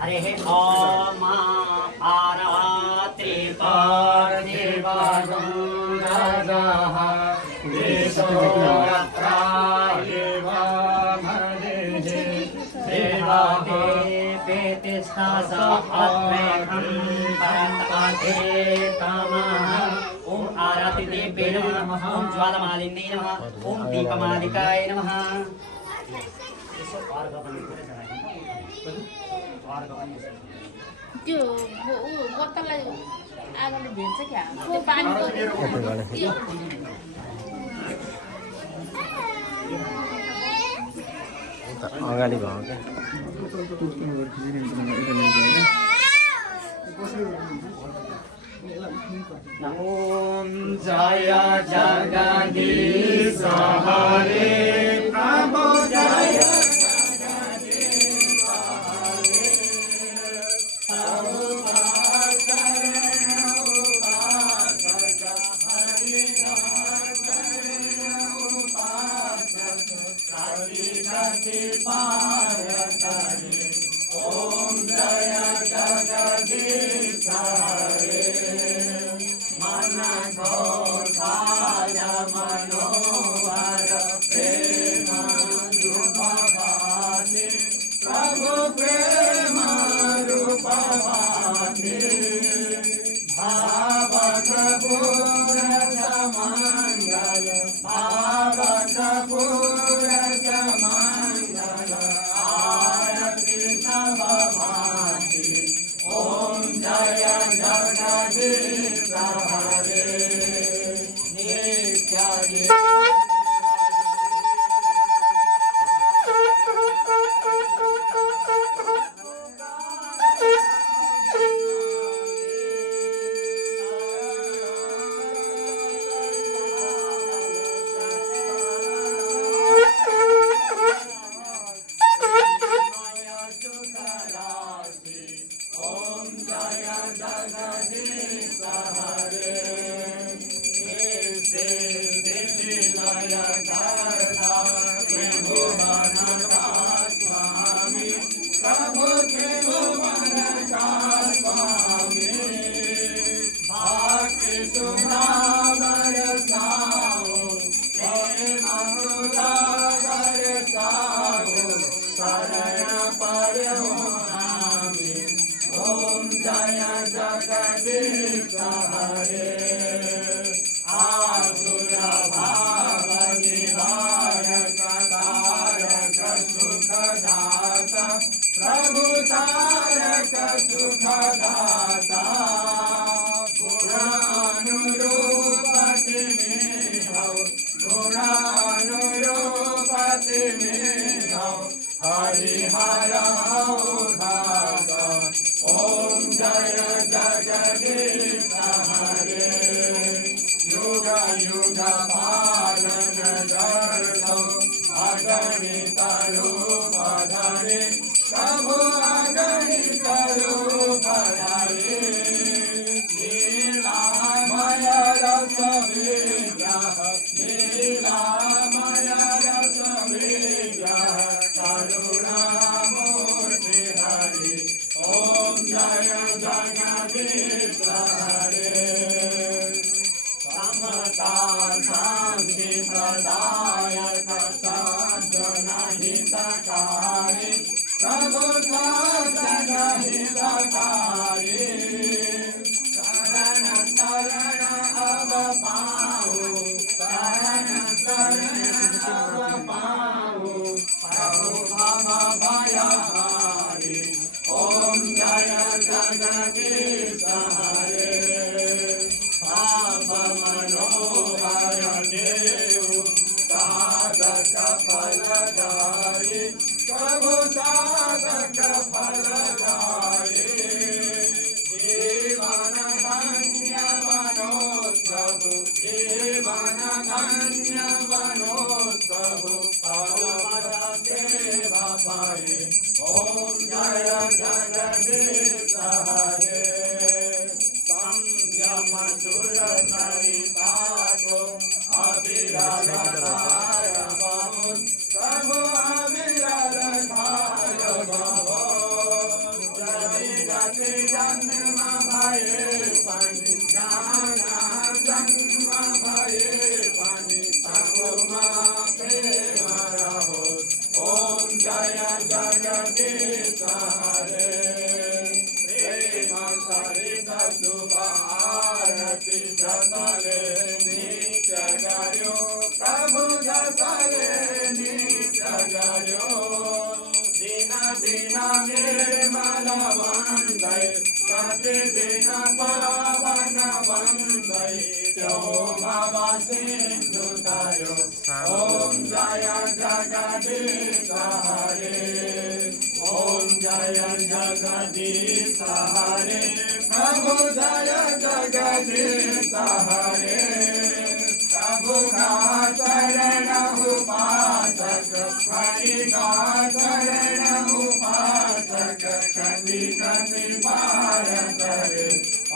अरे हे ओम आरात्रि पर देवागुंधः देशोऽत्रायेवा मदेजे देवागे पेतिस्तास अत्रेखं परन्ताते कामः ओम आरात्रि देवे नमः ओम ज्वालमालिन्ये नमः ओम दीपमालिकाय नमः त्यो बोतललाई आगोले भेट्छ क्या त्यो पानीको अगाडि भयो क्या ओम जय जगदीश हरे प्रभु जय प्रभु अविरल खाय बहुत जति जति जन्म भये पानी जाना जन्म भये पानी प्रभु माते मरहो ओम जय जगदीश हरे प्रेम सरित शुभ आरती जसले नित्य गयो प्रभु जसले नित्य गयो दिन दिन निर्मल वंदय प्रतिदिन पावन वंदय त्यो भव सिंधु तयो ओम जय जगदीश हरे ओम जय जगदीश हरे प्रभु जय जगदीश हरे प्रभु का चरण उपासक हरि का चरण उपासक कति कति पार करे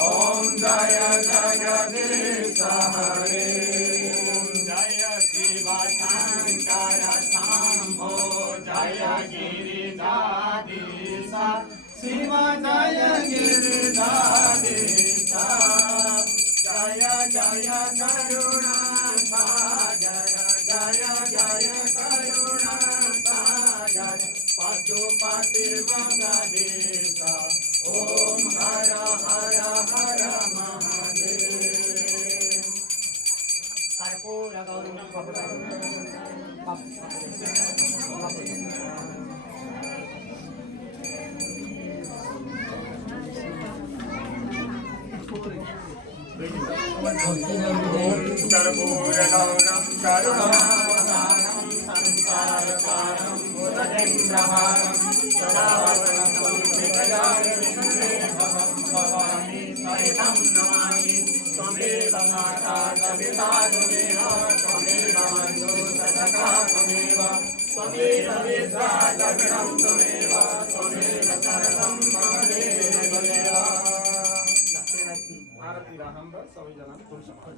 ओम जय जगदीश हरे जय शिव शंकर शंभो जय गिरिजाधीश शिव जय गिरिजाधीश जय जय करुणा सागर जय जय करुणा सागर पशुपति मगधीश ओम हर हर हर महादेव कर्पूर गौरम कर्पूरगौरं करुणावतारं संसारसारं भुजगेन्द्रहारं सदा वदनं विगजानन्दे भवं भवानी सहितं नमामि त्वमेव माता सविता त्वमेव त्वमेव बन्धुः सखा त्वमेव त्वमेव विद्या जगतं त्वमेव त्वमेव सर्वं मम देव आरती राहम्ब सबैजना फुल समाज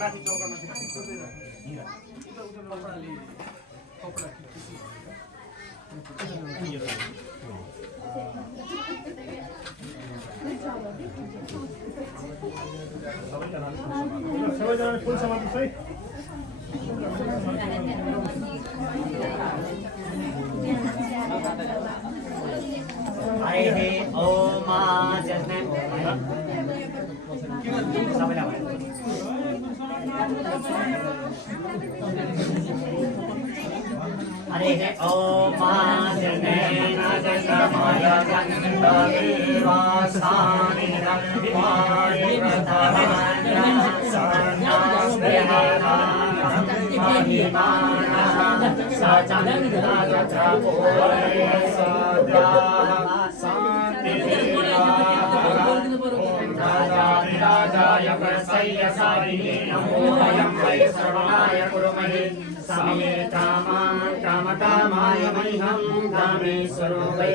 माथि चौकामाथि सबैजना फुल समाज है हरे ओम जस्मै हरे ओम जनेन जगमाय जगदेवासानि राजाय प्रसय्य सारिणे नमो वयं वै सर्वमाय कुर्महे समे कामान् कामकामाय मह्यं कामेश्वरो वै